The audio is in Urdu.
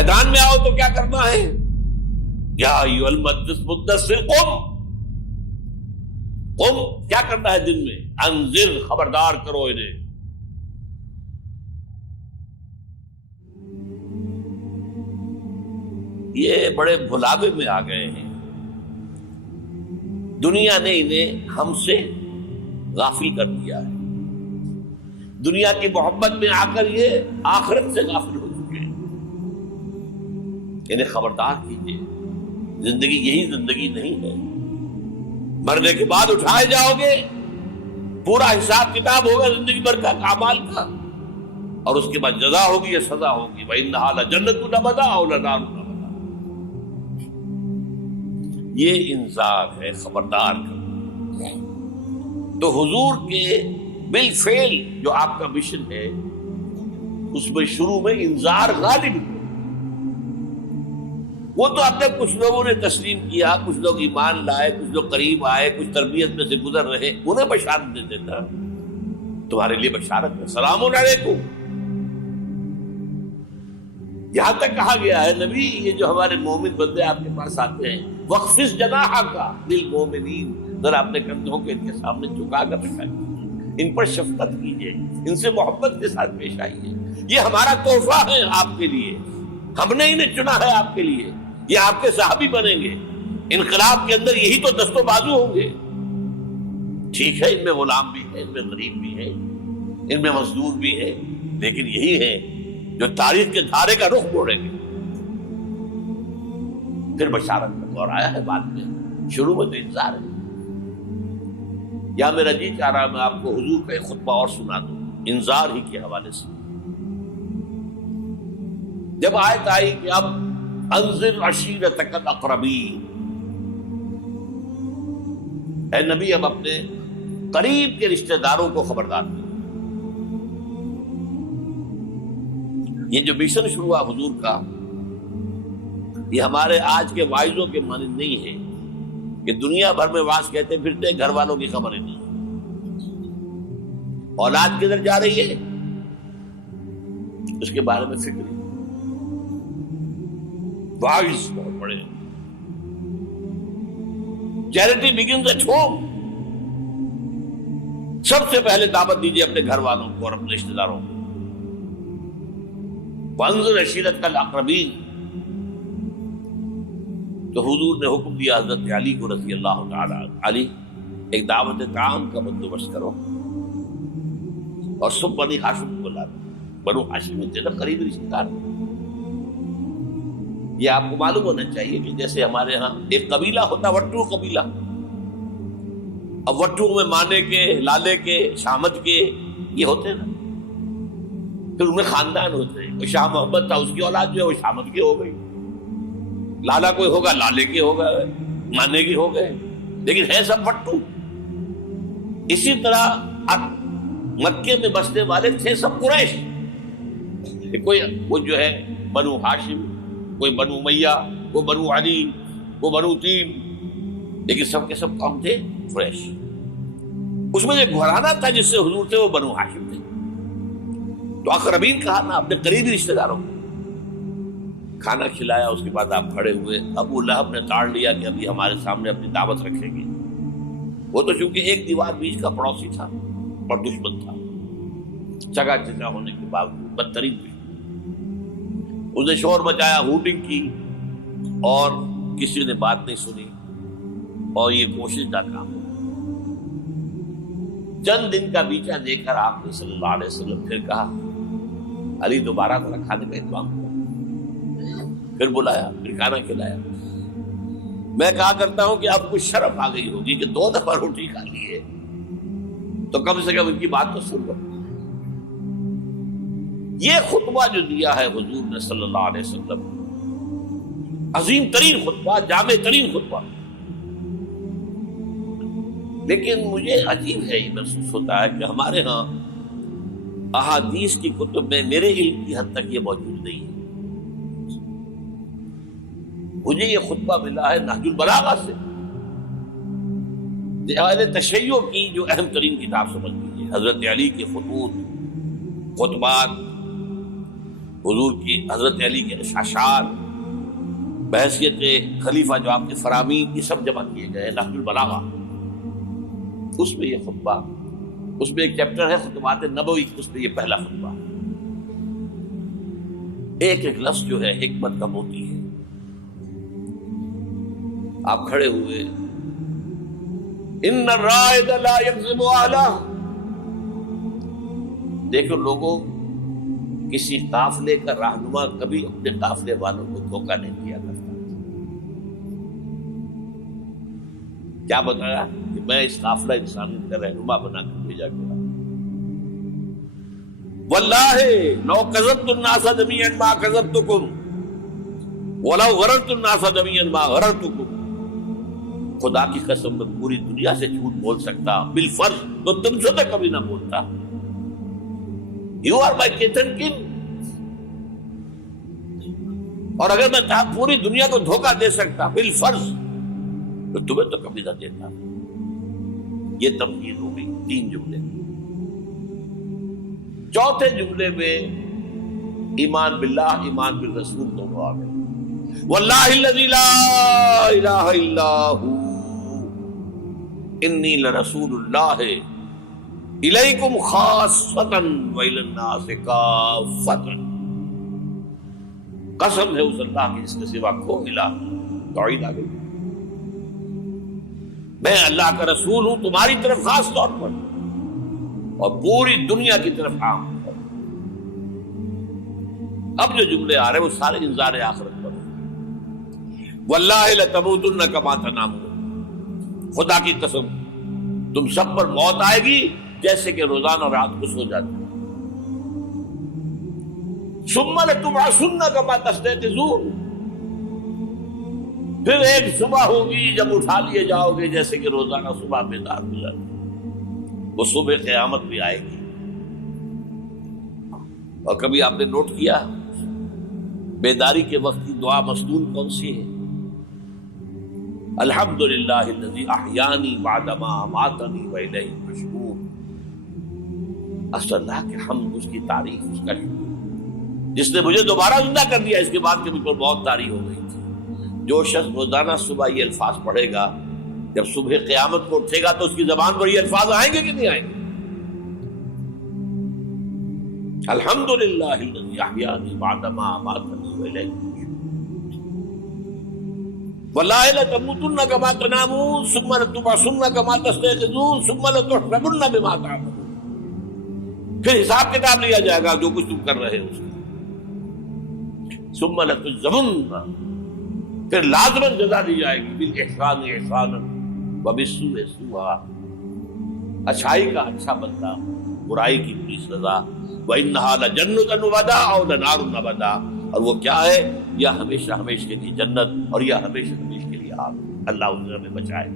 میدان میں آؤ تو کیا کرنا ہے؟ یا ایھا المدثر قم، کیا کرنا ہے دن میں؟ انذر، خبردار کرو انہیں۔ یہ بڑے بھلاوے میں آ گئے ہیں، دنیا نے انہیں ہم سے غافل کر دیا ہے، دنیا کی محبت میں آ کر یہ آخرت سے غافل ہو چکے ہیں۔ انہیں خبردار کیجیے، زندگی یہی زندگی نہیں ہے، مرنے کے بعد اٹھائے جاؤ گے، پورا حساب کتاب ہوگا زندگی بھر کا اعمال کا، اور اس کے بعد جزا ہوگی یا سزا ہوگی۔ وَإِنَّهَا لَجَنَّةٌ أَبَدًا أَوْ لَنَارٌ أَبَدًا۔ یہ انذار ہے، خبردار کر۔ تو حضور کے بالفعل جو آپ کا مشن ہے، اس میں شروع میں انذار غالب ہے۔ وہ تو اب تک کچھ لوگوں نے تسلیم کیا، کچھ لوگ ایمان لائے، کچھ لوگ قریب آئے، کچھ تربیت میں سے گزر رہے، انہیں بشارت دے دیتا، تمہارے لیے بشارت ہے، سلام علیکم۔ یہاں تک کہا گیا ہے نبی، یہ جو ہمارے مومن بندے آپ کے پاس آتے ہیں، وَاخْفِضْ جَنَاحَكَ لِلْمُؤْمِنِينَ، ذرا اپنے کندھوں کے ان کے سامنے جھکا کر رکھا ہے، ان پر شفقت کیجیے، ان سے محبت کے ساتھ پیش آئیے۔ یہ ہمارا تحفہ ہے آپ کے لیے، ہم نے انہیں چنا ہے آپ کے لیے، یہ آپ کے صحابی بنیں گے، انقلاب کے اندر یہی تو دست و بازو ہوں گے۔ ٹھیک ہے، ان میں غلام بھی ہے، ان میں غریب بھی ہے، ان میں مزدور بھی ہے، لیکن یہی ہے جو تاریخ کے دھارے کا رخ موڑیں گے۔ پھر بشارت کا دور آیا ہے بعد میں، شروع میں تو انذار ہے۔ یا میرا جی چاہ رہا میں آپ کو حضور کا ایک خطبہ اور سنا دوں انذار ہی کے حوالے سے۔ جب آیت آئی کہ اب انذر عشیرتک الاقربین، اے نبی اب اپنے قریب کے رشتہ داروں کو خبردار کریں۔ یہ جو مشن شروع ہوا حضور کا، یہ ہمارے آج کے واعظوں کے مانند نہیں ہے کہ دنیا بھر میں واعظ کہتے پھرتے، گھر والوں کی خبریں نہیں، اولاد کدھر جا رہی ہے اس کے بارے میں فکر نہیں۔ واعظ بہت بڑے، چیریٹی بگنز ایٹ ہوم، سب سے پہلے دعوت دیجیے اپنے گھر والوں کو اور اپنے رشتہ داروں کو۔ وانذر عشیرتک الاقربین، تو حضور نے حکم دیا حضرت علی کو رضی اللہ تعالی عنہ، علی ایک دعوت طعام کا بندوبست کرو اور سب بنی ہاشم کو لا دو۔ بنو ہاشم تھے نا قریبی رشتہ دار۔ یہ آپ کو معلوم ہونا چاہیے کہ جیسے ہمارے ہاں ایک قبیلہ ہوتا، وٹو قبیلہ، اب وٹو میں مانے کے، لالے کے، شامت کے یہ ہوتے ہیں نا، پھر ان میں خاندان ہوتے ہیں۔ کوئی شاہ محمد تھا، اس کی اولاد جو ہے وہ شامت کی ہو گئی، لالا کوئی ہوگا لالے کے ہو گئے، مانے کے ہو گئے، لیکن ہے سب وٹو۔ اسی طرح مکے میں بسنے والے تھے سب قریش، کوئی جو ہے بنو ہاشم، کوئی بنو امیہ، کوئی بنو علی، کوئی بنو تیم، لیکن سب کے سب کون تھے؟ قریش۔ اس میں جو گھرانہ تھا جس سے حضور تھے وہ بنو ہاشم تھے۔ تو اقربین کہا نا، اپنے قریبی رشتہ داروں کو کھانا کھلایا۔ اس کے بعد آپ کھڑے ہوئے، ابو لہب نے تاڑ لیا کہ ابھی ہمارے سامنے اپنی دعوت رکھیں گے۔ وہ تو چونکہ ایک دیوار بیچ کا پڑوسی تھا اور دشمن تھا، چگا چگا ہونے کے باوجود بدترین دشمن۔ اس نے شور مچایا، ہوٹنگ کی، اور کسی نے بات نہیں سنی، اور یہ کوشش ناکام۔ چند دن کا بیچا دے کر آپ نے صلی اللہ علیہ وسلم پھر کہا علی دوبارہ ذرا کھانے کا انتظام کرو۔ پھر بلایا، پھر کھانا کھلایا۔ میں کہا کرتا ہوں کہ اب کچھ شرف آ گئی ہوگی کہ 2 دفعہ روٹی کھا لی ہے، تو کم سے کم ان کی بات تو سن لو۔ یہ خطبہ جو دیا ہے حضور نے صلی اللہ علیہ وسلم، عظیم ترین خطبہ، جامع ترین خطبہ، لیکن مجھے عجیب ہے، یہ محسوس ہوتا ہے کہ ہمارے ہاں احادیث کی کتب میں میرے علم کی حد تک یہ موجود نہیں ہے۔ مجھے یہ خطبہ ملا ہے نہج البلاغہ سے، اہل تشیع کی جو اہم ترین کتاب سمجھ لیجیے، حضرت علی کے خطوط، خطبات، حضور کی حضرت علی کے اشعار بحیثیت خلیفہ جو آپ کے فرامین یہ سب جمع کیے گئے نہج البلاغہ، اس میں یہ خطبہ، اس میں ایک چیپٹر ہے خطبات نبوی، اس میں یہ پہلا خطبہ، ایک ایک لفظ جو ہے حکمت کا موتی ہے۔ آپ کھڑے ہوئے، ان الرائد لا یکذب اہلہ، دیکھو لوگوں، کسی قافلے کا رہنما کبھی اپنے قافلے والوں کو دھوکہ نہیں دیا کرتا۔ کیا بتایا کہ میں اس قافلہ انسان کا رہنما بنا کر بھیجا گیا، واللہ لو کذبت الناس جميعا ما کذبتکم ولو غررت الناس جميعا ما غررتکم، خدا کی قسم میں پوری دنیا سے جھوٹ بول سکتا بالفرض تو تم سے تو کبھی نہ بولتا۔ You are my kith and kin, اور اگر میں پوری دنیا کو دھوکہ دے سکتا بالفرض تو تمہیں تو کبھی نہ دیتا۔ یہ تمہید ہو گئی 3 جملے۔ چوتھے جملے میں ایمان باللہ ایمان بالرسول دونوں آ گئے۔ واللہ الذی لا الہ الا ہو انی لرسول اللہ الیکم خاصۃ والی الناس کافۃ، قسم ہے اس اللہ کی جس کے سوا کوئی الہ نہیں۔ توحید آ گئی، میں اللہ کا رسول ہوں تمہاری طرف خاص طور پر اور پوری دنیا کی طرف عام۔ اب جو جملے آ رہے ہیں وہ سارے انذار آخرت پر ہیں۔ واللہ لتموتن کما تنامون، خدا کی قسم تم سب پر موت آئے گی جیسے کہ روزانہ رات کو سو جاتے ہیں۔ ثم لتبعثن کما تستيقظون، پھر ایک صبح ہوگی جب اٹھا لیے جاؤ گے جیسے کہ روزانہ صبح بیدار ہو جاتے ہیں۔ وہ صبح قیامت بھی آئے گی۔ اور کبھی آپ نے نوٹ کیا بیداری کے وقت کی دعا مسنون کون سی ہے؟ الحمدللہ الذی احیانی بعدما اماتنی والیہ النشور، اصل اللہ کے حمد، اس کی تعریف، اس کا شکر، جس نے مجھے دوبارہ زندہ کر دیا، اس کے بعد کہ مجھ پر بہت طاری ہو گئی تھی۔ جو شخص روزانہ صبح یہ الفاظ پڑھے گا، جب صبح قیامت کو اٹھے گا تو اس کی زبان پر یہ الفاظ آئیں گے کہ نہیں آئیں گے؟ الحمدللہ الذی احیانی بعدما اماتنی والیہ النشور، واللہ لتموتن کما تنامون ثم لتبعثن کما تستيقظون ثم لتحسبن بما تعملون، پھر حساب کتاب لیا جائے گا جو کچھ تم کر رہے ہو اس کا۔ ثم لتجزون، پھر لازماً جزا دی جائے گی، بالاحسان احسانا وبالسوء سوءا، اچھائی کا اچھا بدلہ، برائی کی بری سزا۔ وَإِنَّهَا لَجَنَّةٌ وَبَدَا أَوْ لَنَارٌ وَبَدَا، اور وہ کیا ہے؟ یا ہمیشہ ہمیشہ کے لیے جنت اور یا ہمیشہ ہمیشہ کے لیے آگ۔ اللہ اس سے ہمیں بچائے۔